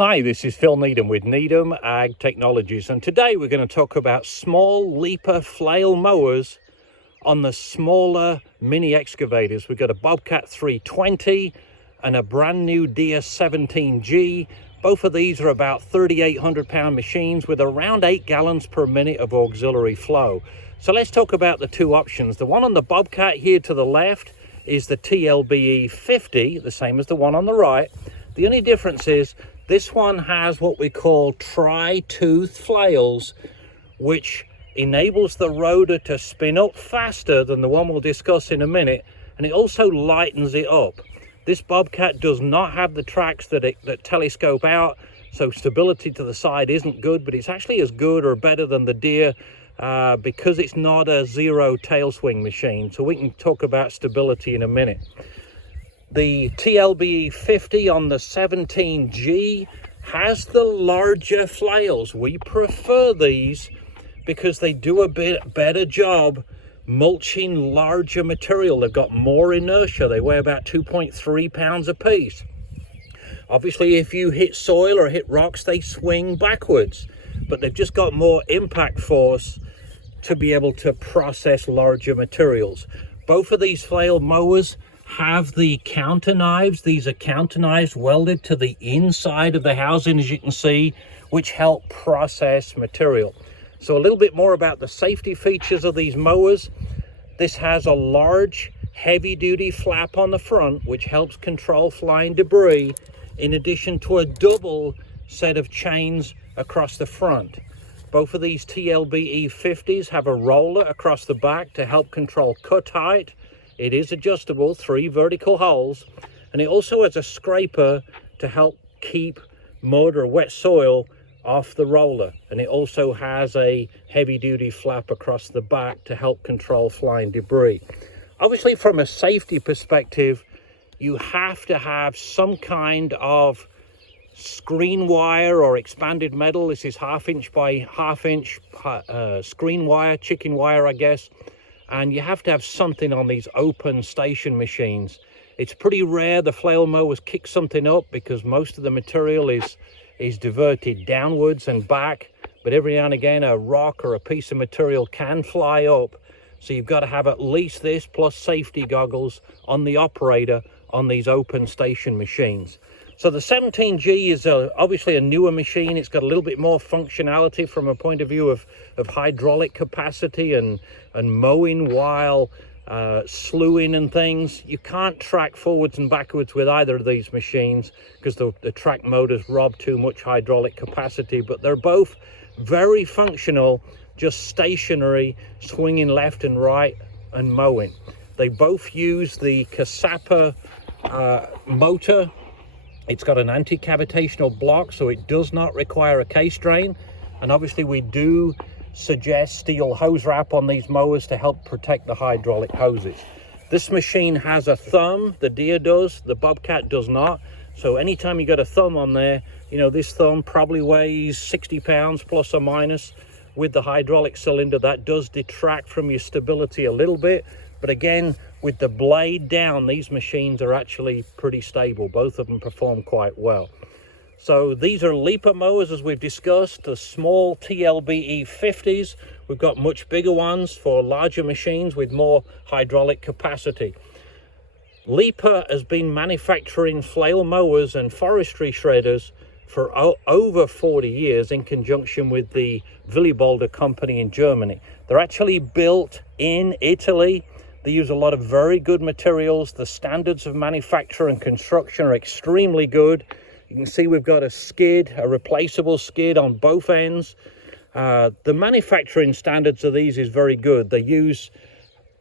Hi, this is Phil Needham with Needham Ag Technologies, and today we're going to talk about small Lipa Flail mowers on the smaller mini excavators. We've got a Bobcat 320 and a brand new Deere 17G. Both of these are about 3,800 pound machines with around 8 gallons per minute of auxiliary flow. So let's talk about the two options. The one on the Bobcat here to the left is the TLBE-50, the same as the one on the right. The only difference is this one has what we call tri-tooth flails, which enables the rotor to spin up faster than the one we'll discuss in a minute, and it also lightens it up. This Bobcat does not have the tracks that telescope out, so stability to the side isn't good, but it's actually as good or better than the Deere because it's not a zero tail swing machine. So we can talk about stability in a minute. The TLBE-50 on the 17G has the larger flails. We prefer these because they do a bit better job mulching larger material. They've got more inertia. They weigh about 2.3 pounds a piece. Obviously, if you hit soil or hit rocks, they swing backwards, but they've just got more impact force to be able to process larger materials. Both of these flail mowers have the counter knives. These are counter knives welded to the inside of the housing, as you can see, which help process material. So a little bit more about the safety features of these mowers. This has a large heavy-duty flap on the front, which helps control flying debris, in addition to a double set of chains across the front. Both of these TLBE-50s have a roller across the back to help control cut height. It is adjustable, 3 vertical holes, and it also has a scraper to help keep mud or wet soil off the roller. And it also has a heavy-duty flap across the back to help control flying debris. Obviously, from a safety perspective, you have to have some kind of screen wire or expanded metal. This is 1/2 inch by 1/2 inch screen wire, chicken wire, I guess. And you have to have something on these open station machines. It's pretty rare the flail mowers kick something up because most of the material is diverted downwards and back, but every now and again a rock or a piece of material can fly up. So you've got to have at least this plus safety goggles on the operator on these open station machines. So the 17G is obviously a newer machine. It's got a little bit more functionality from a point of view of hydraulic capacity and mowing while slewing and things. You can't track forwards and backwards with either of these machines because the track motors rob too much hydraulic capacity, but they're both very functional, just stationary, swinging left and right and mowing. They both use the Cassapa motor. It's got an anti-cavitational block, so it does not require a case drain. And obviously we do suggest steel hose wrap on these mowers to help protect the hydraulic hoses. This machine has a thumb, the Deere does, the Bobcat does not. So anytime you got a thumb on there, you know, this thumb probably weighs 60 pounds plus or minus. With the hydraulic cylinder, that does detract from your stability a little bit. But again, with the blade down, these machines are actually pretty stable. Both of them perform quite well. So these are Lipa mowers, as we've discussed, the small TLBE-50s. We've got much bigger ones for larger machines with more hydraulic capacity. Lipa has been manufacturing flail mowers and forestry shredders for over 40 years in conjunction with the Willibolder company in Germany. They're actually built in Italy. They use a lot of very good materials. The standards of manufacture and construction are extremely good. You can see we've got a skid, a replaceable skid on both ends. The manufacturing standards of these is very good. They use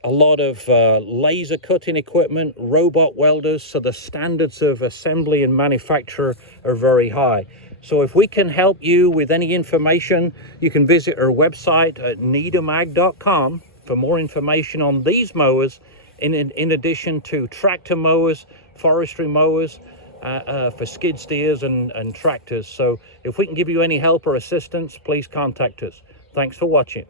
a lot of laser cutting equipment, robot welders, so the standards of assembly and manufacture are very high. So if we can help you with any information, you can visit our website at needhamag.com for more information on these mowers, in addition to tractor mowers, forestry mowers, for skid steers and tractors. So if we can give you any help or assistance, please contact us. Thanks for watching.